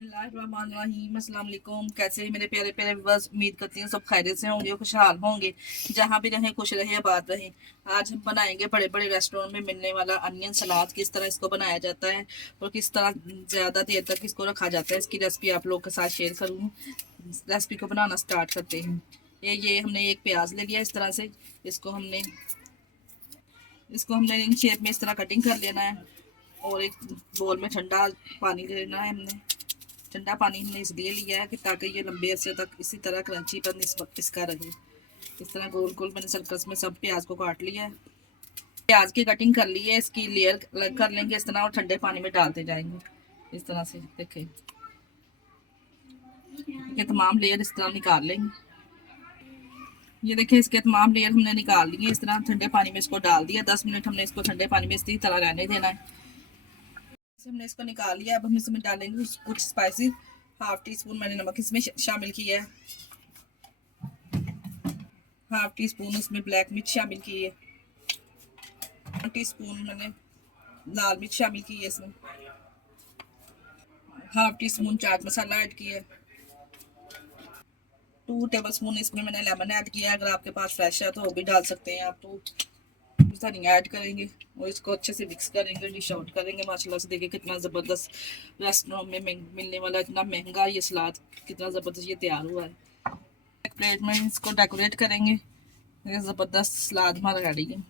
बिस्मिल्लाहिर्रहमानिर्रहीम। अस्सलाम वालेकुम। कैसे हैं मेरे प्यारे प्यारे व्यूअर्स? उम्मीद करती हूँ सब खैरियत से होंगे, खुशहाल होंगे, जहाँ भी रहें खुश रहें, आबाद रहें। आज हम बनाएंगे बड़े बड़े रेस्टोरेंट में मिलने वाला अनियन सलाद। किस तरह इसको बनाया जाता है और किस तरह ज़्यादा देर तक इसको रखा जाता है, इसकी रेसिपी आप लोगों के साथ शेयर करूँ। रेसिपी को बनाना स्टार्ट करते हैं। ये हमने एक प्याज ले लिया इस तरह से। इसको हमने इन शेप में इस तरह कटिंग कर लेना है और एक बोल में ठंडा पानी लेना है। हमने ठंडा पानी हमने इसलिए लिया है कि ताकि ये लंबे अरसे तक इसी तरह क्रंचीपन इस वक्त इसका रहे। इस तरह गोल गोल मैंने सर्कल्स में सब प्याज को काट लिया है। प्याज की कटिंग कर ली है, इसकी लेयर अलग कर लेंगे इस तरह और ठंडे पानी में डालते जाएंगे इस तरह से। देखें, ये तमाम लेयर इस तरह निकाल लेंगे। ये देखें, इसके तमाम लेयर हमने निकाल लिए इस तरह। ठंडे पानी में इसको डाल दिया, 10 मिनट हमने इसको ठंडे पानी में इसी तरह रहने देना है। हमने इसको निकाल लिया। अब हम इसमें डालेंगे कुछ स्पाइसेस। हाफ टी स्पून मैंने नमक इसमें शामिल किया है। हाफ टी स्पून इसमें ब्लैक मिर्च शामिल की है। 1 टीस्पून मैंने लाल मिर्च शामिल की है इसमें। Half tea spoon chaat masala add किया है। 2 टेबल स्पून इसमें मैंने लेमन ऐड किया है। अगर आपके पास फ्रेश है तो वो भी डाल सकते हैं आप। तो धनिया ऐड करेंगे और इसको अच्छे से मिक्स करेंगे, डिश आउट करेंगे। माशाल्लाह से देखिए कितना ज़बरदस्त रेस्टोरेंट में मिलने वाला इतना महंगा ये सलाद कितना ज़बरदस्त ये तैयार हुआ है। एक प्लेट में इसको डेकोरेट करेंगे। ये ज़बरदस्त सलाद हमारा रेडी है।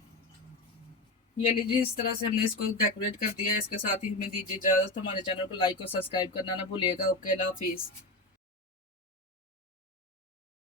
ये लीजिए, इस तरह से हमने इसको डेकोरेट कर दिया है। इसके साथ ही हमें दीजिए इजाज़त। हमारे चैनल को लाइक और सब्सक्राइब करना ना भूलिएगा। ओके, अल्लाह हाफिज़।